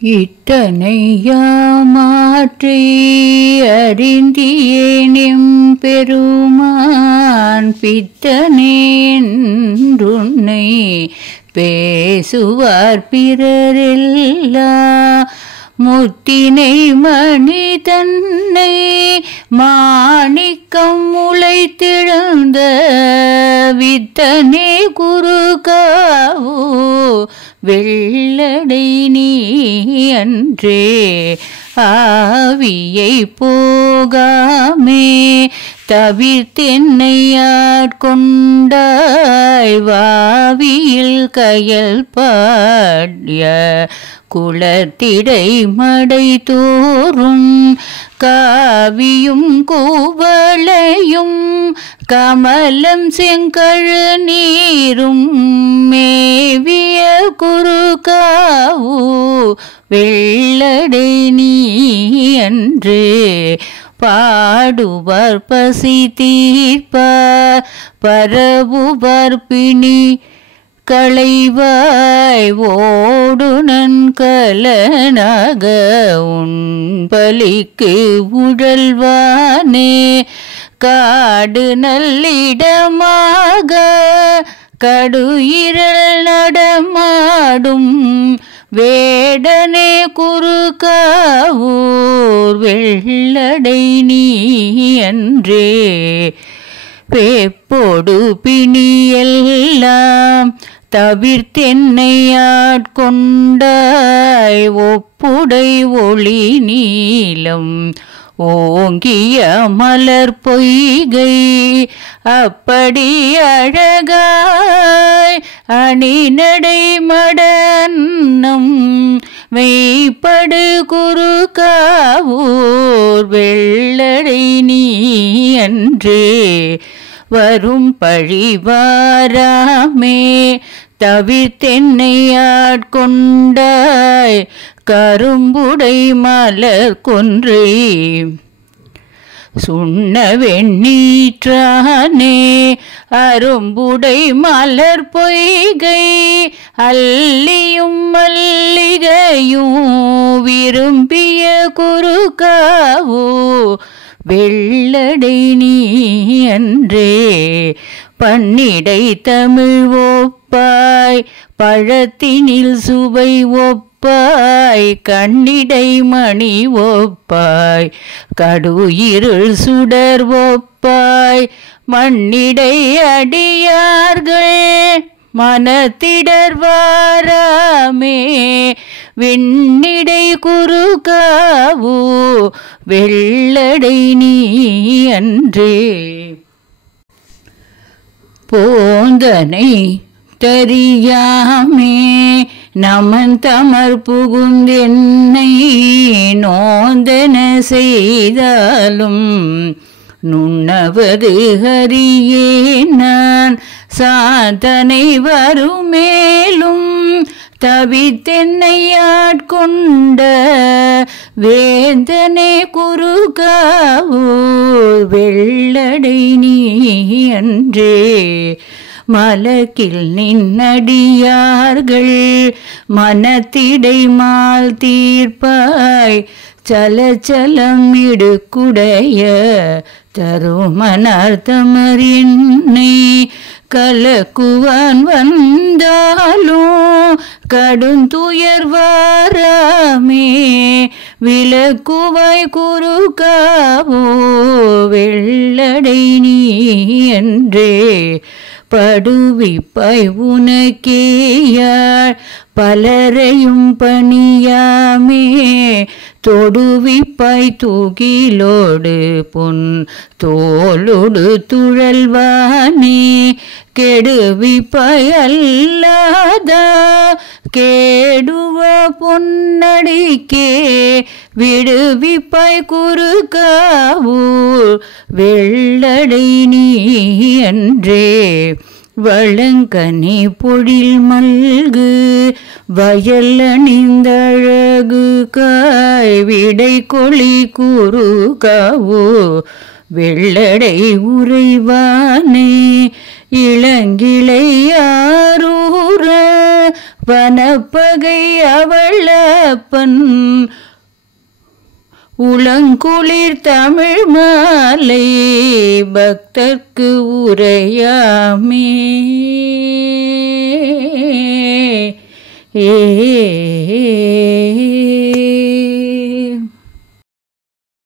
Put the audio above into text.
இத்தனை யாமாற்றை அறிந்தியேனெம் பெருமான் பித்தனேன்றுன்னை பேசுவார் பிறரெல்லா முத்தினை மணி தன்னை மாணிக்கம் முளைத்தெழுந்த வித்தனே குருகாவோ வெள்ளடை நீ அன்றே ஆவியை போகாமே தவிர்த்தென்னை ஆட்கொண்டாய் வாவியில் கயல் பாடிய குளத்திடை மடை தோறும் காவியும் கூவளையும் கமலம் செங்கழு நீரும் மேவிய குருகாவோ வெள்ளடை நீ அன்று பாடுவார் பசி தீர்ப்பார் பரவுவார் பிணி களைவாய் ஓடுனன் கலனாக உன்பலிக்கு உழல்வானே காடு நல்லிடமாக கடுயிரல் நடமாடும் வேடனே குருகாவூர் வெள்ளடை நீ அன்றே பேப்போடு பிணியெல்லாம் தவிர்த்தென்னை ஆட்கொண்டாய் ஒப்புடை ஒளி நீலம் ஓங்கிய மலர் பொய்கை அப்படி அழகாய் அணிநடை மடன்னம் மெய்ப்படு குருகாவூர் வெள்ளடை நீ அன்றே வரும் பழிவாராமே தவிர்த்தென்னை ஆட்கொண்டாய் கரும்புடை மலர் கொன்றை சுண்ண வெண்ணீற்றானே அரும்புடை மலர் பொய்கை அல்லியும் மல்லிகையும் விரும்பிய குருகாவோ வெள்ளடை நீ அன்றே பன்னிடை தமிழ் ஒப்பாய் பழத்தினில் சுவை ஒப்பாய் கண்ணிடை மணி ஒப்பாய் கடுயிருள் சுடர் ஒப்பாய் மண்ணிடை அடியார்கள் மனத்திடர்வாராமே விண்ணிடை குருகாவோ வெள்ளடை நீ அன்றே போந்தனை தறியாமே நமன் தமர் புகுந்தென்னை நோந்தன செய்தாலும் நுண்ணவது ஹரியே நான் சாதனை வருமேலும் தவித்தென்னை ஆட்கொண்ட வேந்தனே குருகாவோ வெள்ளடை நீ அன்றே மலக்கில் நின்னடியார்கள் மனத்திடை மால் தீர்ப்பாய் சலச்சலம் இடுக்குடைய தருமனார்த்தமர் என்னை கலக்குவான் வந்தாலும் கடுந்துயர் வாராமே விலக்குவாய் குருகாவோ வெள்ளடை நீ அன்றே படுவிப்பாய் உனக்கேயாள் பலரையும் பணியாமே தொடுவிப்பாய் தூகிலோடு பொன் தோளோடு துழல்வானே கெடுவிப்பாய் அல்லாத கேடுவ பொன்னடிக்கே விடுவிப்பாய் குருகாவோ வெள்ளடை நீ அன்றே வளங்கனி பொழில் மல்கு வயல் அணிந்தழகு காய் விடை கொளி குருகாவோ வெள்ளடை உறைவானே இளங்கிளையாரூர வனப்பகை அவளப்பன் உளங்குளிர் தமிழ் மாலை பக்தர்க்கு உரையாமே.